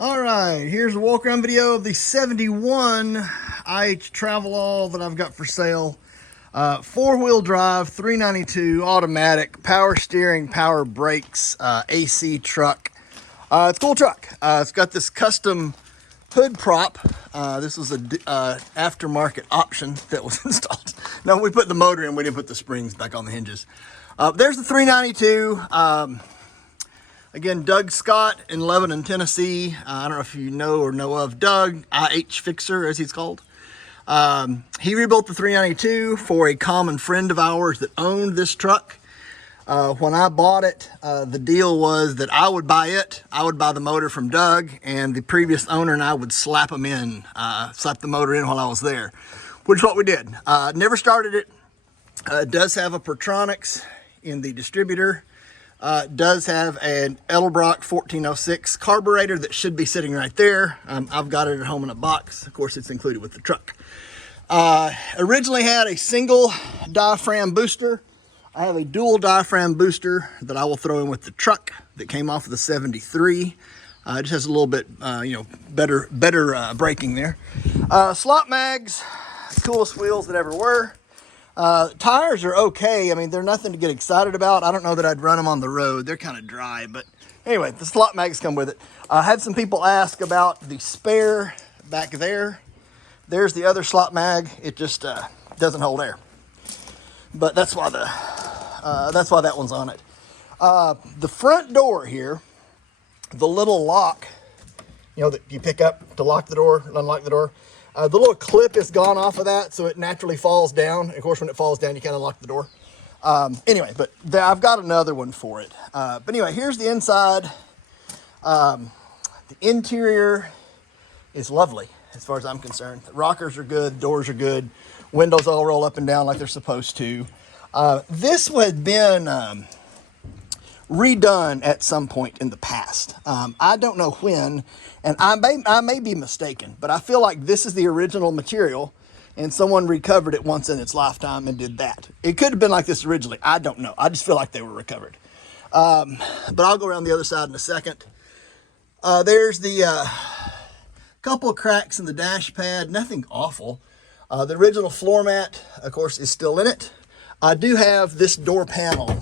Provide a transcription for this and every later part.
All right, here's a walk around video of the 71 IH Travelall that I've got for sale. Four-wheel drive, 392, automatic, power steering, power brakes, AC truck. It's a cool truck. It's got this custom hood prop. This was a aftermarket option that was installed. No, we put the motor in, we didn't put the springs back on the hinges. There's the 392. Again, Doug Scott in Lebanon, Tennessee. I don't know if you know or know of Doug, IH Fixer as he's called. He rebuilt the 392 for a common friend of ours that owned this truck. When I bought it, the deal was that I would buy it, I would buy the motor from Doug, and the previous owner and I would slap the motor in while I was there, which is what we did. Never started it. It does have a Pertronics in the distributor. Does have an Edelbrock 1406 carburetor that should be sitting right there. I've got it at home in a box. Of course, it's included with the truck. Originally had a single diaphragm booster. I have a dual diaphragm booster that I will throw in with the truck that came off of the 73. It just has a little bit, better braking there. Slot mags, coolest wheels that ever were. Tires are okay. I mean, they're nothing to get excited about. I don't know that I'd run them on the road. They're kind of dry, but anyway, the slot mags come with it. I had some people ask about the spare back there. There's the other slot mag. It just doesn't hold air, but that's why that one's on it. The front door here, the little lock, that you pick up to lock the door, unlock the door. The little clip is gone off of that, so it naturally falls down. Of course, when it falls down, you can't unlock the door. Anyway, but I've got another one for it. But anyway, here's the inside. The interior is lovely, as far as I'm concerned. The rockers are good, doors are good, windows all roll up and down like they're supposed to. This had been redone at some point in the past. I don't know when, and I may be mistaken, but I feel like this is the original material and someone recovered it once in its lifetime and did that. It could have been like this originally. I don't know. I just feel like they were recovered. But I'll go around the other side in a second. There's the couple of cracks in the dash pad, nothing awful. The original floor mat, of course, is still in it. I do have this door panel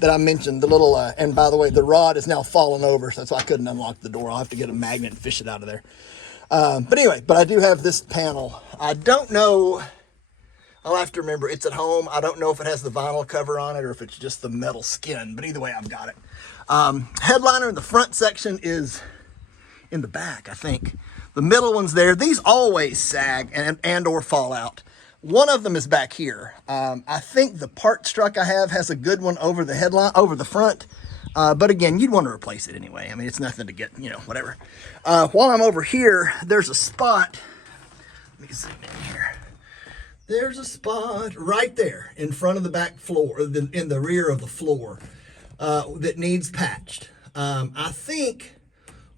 that I mentioned, the little, and by the way, the rod is now fallen over, so that's why I couldn't unlock the door. I'll have to get a magnet and fish it out of there. But anyway, I do have this panel. I don't know, I'll have to remember, it's at home. I don't know if it has the vinyl cover on it or if it's just the metal skin, but either way, I've got it. Headliner in the front section is in the back, I think. The middle one's there. These always sag and or fall out. One of them is back here. I think the parts truck I have has a good one over the headline, over the front. But again, you'd want to replace it anyway. I mean, it's nothing to get, whatever. While I'm over here, there's a spot. Let me zoom in here. There's a spot right there in front of the back floor, in the rear of the floor, that needs patched. I think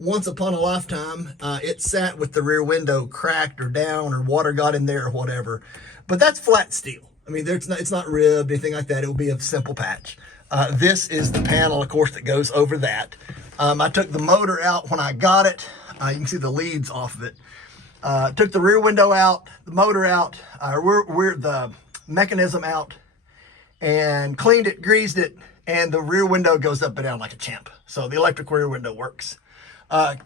once upon a lifetime, it sat with the rear window cracked or down or water got in there or whatever. But that's flat steel. I mean, it's not ribbed, anything like that. It will be a simple patch. This is the panel, of course, that goes over that. I took the motor out when I got it. You can see the leads off of it. Took the rear window out, the motor out, the mechanism out, and cleaned it, greased it, and the rear window goes up and down like a champ. So the electric rear window works.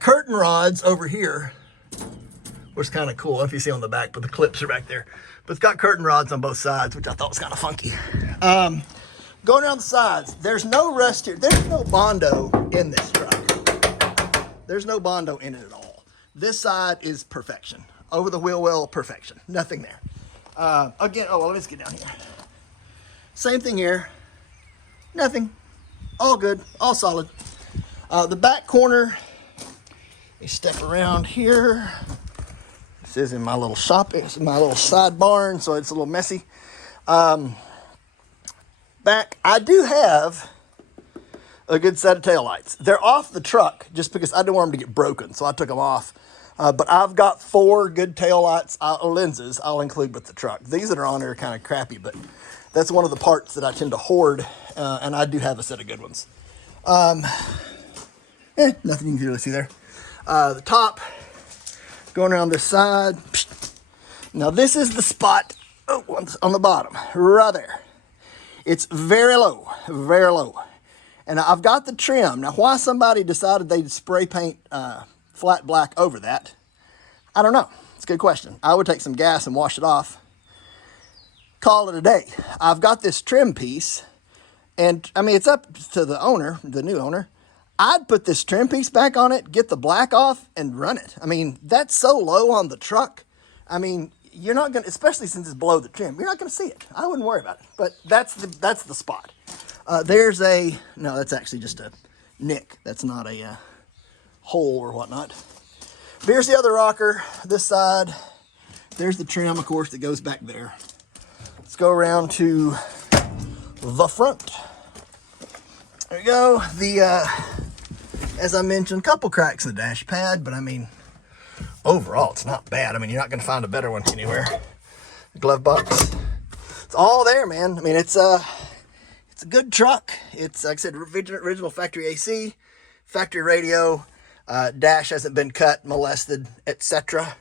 Curtain rods over here, which is kind of cool. I don't know if you see on the back, but the clips are back there. But it's got curtain rods on both sides, which I thought was kind of funky. Going around the sides, there's no rust here. There's no Bondo in this truck. There's no Bondo in it at all. This side is perfection. Over the wheel well, perfection. Nothing there. Again, let me just get down here. Same thing here. Nothing. All good. All solid. The back corner, you step around here. This is in my little shop. It's my little side barn, so it's a little messy. Back, I do have a good set of taillights. They're off the truck just because I didn't want them to get broken, so I took them off. But I've got 4 good taillights, lenses I'll include with the truck. These that are on there are kind of crappy, but that's one of the parts that I tend to hoard, and I do have a set of good ones. Nothing you can really see there. The top, going around this side. Now this is the spot on the bottom, right there. It's very low, very low. And I've got the trim. Now why somebody decided they'd spray paint flat black over that, I don't know. It's a good question. I would take some gas and wash it off. Call it a day. I've got this trim piece, and I mean, it's up to the owner, the new owner. I'd put this trim piece back on it, get the black off, and run it. I mean, that's so low on the truck. I mean, you're not gonna, especially since it's below the trim, you're not gonna see it. I wouldn't worry about it. But that's the spot. There's no, that's actually just a nick. That's not a hole or whatnot. But here's the other rocker, this side. There's the trim, of course, that goes back there. Let's go around to the front. There we go. As I mentioned, a couple cracks in the dash pad, but I mean, overall, it's not bad. I mean, you're not going to find a better one anywhere. The glove box. It's all there, man. I mean, it's a good truck. It's, like I said, original factory AC, factory radio, dash hasn't been cut, molested, etc.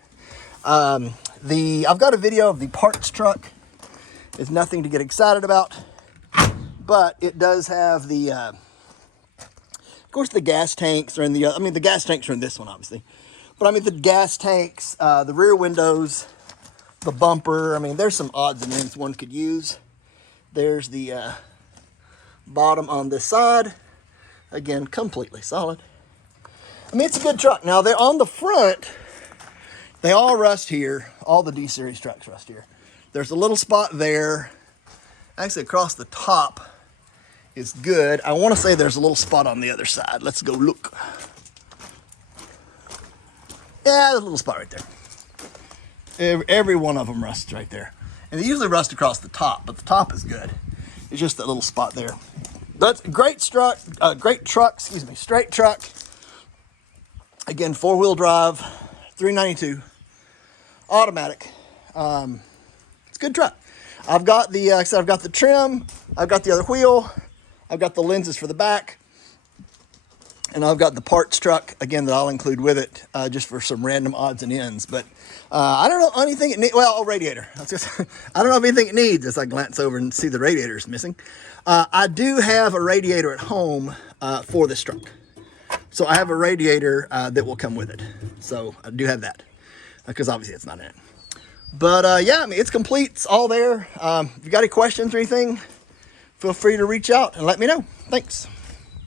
I've got a video of the parts truck. It's nothing to get excited about, but it does have the, of course, the gas tanks are in the, I mean, the gas tanks are in this one, obviously. But I mean, the gas tanks, the rear windows, the bumper. I mean, there's some odds and ends one could use. There's the bottom on this side. Again, completely solid. I mean, it's a good truck. Now, they're on the front. They all rust here. All the D-Series trucks rust here. There's a little spot there. Actually, across the top is good. I want to say there's a little spot on the other side. Let's go look. Yeah, there's a little spot right there. Every one of them rusts right there. And they usually rust across the top, but the top is good. It's just that little spot there. That's a great truck, straight truck. Again, 4-wheel drive, 392, automatic. It's a good truck. I've got the, like I said, I've got the trim, I've got the other wheel, I've got the lenses for the back, and I've got the parts truck, again, that I'll include with it, just for some random odds and ends. But I don't know anything it needs. Well, a radiator. I don't know if anything it needs as I glance over and see the radiator's missing. I do have a radiator at home for this truck. So I have a radiator that will come with it. So I do have that, because obviously it's not in it. But yeah, I mean, it's complete. It's all there. If you got any questions or anything, feel free to reach out and let me know. Thanks.